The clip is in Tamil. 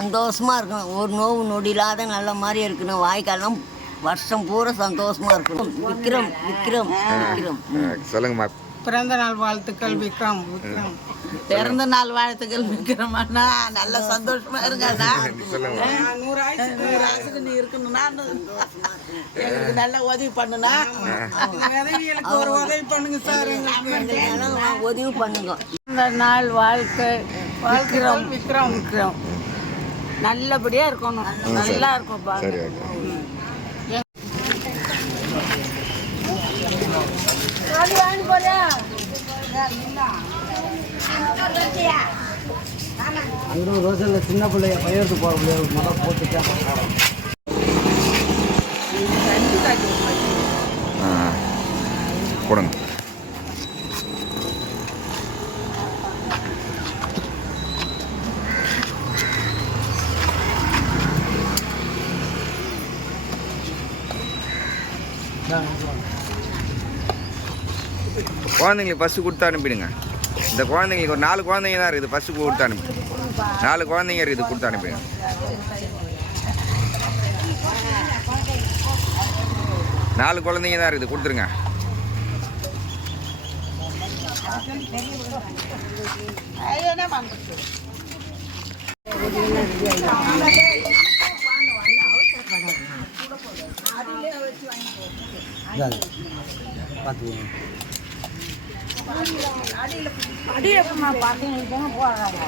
சந்தோஷமாக இருக்கணும். ஒரு நோவு நொடி இல்லாத நல்ல மாதிரி இருக்கணும். வாய்க்காலம் வருஷம் பூரா சந்தோஷமாக இருக்கணும். விக்ரம் விக்ரம் விக்ரம். சொல்லுங்கம்மா. பிறந்த நாள் வாழ்த்துக்கள் விக்ரம். விக்ரம் பிறந்த நாள் வாழ்த்துக்கள் விக்ரம் அண்ணா. நல்ல சந்தோஷமா இருங்கண்ணா. சொல்லுங்க. 100 ஆயுசுக்கு நீ இருக்கணும்னா எங்களுக்கு நல்ல உதவி பண்ணுனா. உதவிகளுக்கு ஒரு உதவி பண்ணுங்க சார். உதவி பண்ணுங்க. பிறந்த நாள் வாழ்க்கை விக்ரம் விக்ரம் விக்ரம் நல்லபடியா இருக்கணும். நல்லா இருக்கும் சரி ஓகே. அந்த ரோசில் சின்ன பிள்ளைய பையனுக்கு போகிற பிள்ளைய முதல் போட்டுட்டேன். கொடுங்க. குழந்தைங்களுக்கு ஃபஸ்ட்டு கொடுத்து அனுப்பிடுங்க. இந்த குழந்தைங்களுக்கு ஒரு 4 குழந்தைங்க தான் இருக்குது. ஃபஸ்ட்டு கொடுத்து அனுப்பி 4 குழந்தைங்க இருக்குது, கொடுத்து அனுப்பிடுங்க. நாலு குழந்தைங்க தான் இருக்குது, கொடுத்துருங்க. பார்த்துக்கோங்க. அடி எப்பமா பார்த்து போறாங்க.